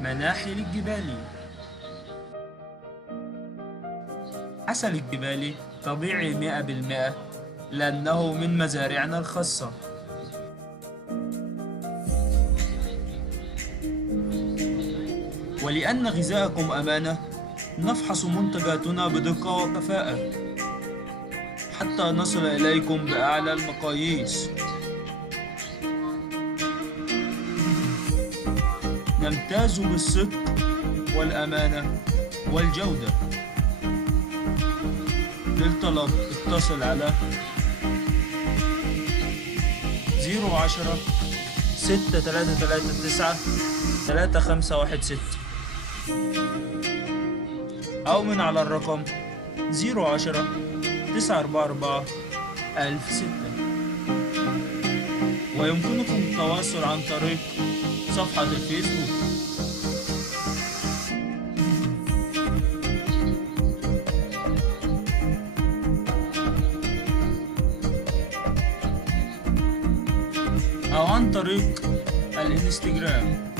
مناحل الجبالي. عسل الجبالي طبيعي 100% لأنه من مزارعنا الخاصة. ولأن غذاءكم أمانة نفحص منتجاتنا بدقة وكفاءة حتى نصل إليكم بأعلى المقاييس. نمتاز بالصدق والأمانة والجودة. للطلب اتصل على 010 6339 3516 أو من على الرقم 010 944 1006. ويمكنكم التواصل عن طريق صفحة الفيسبوك. أو عن طريق الانستجرام.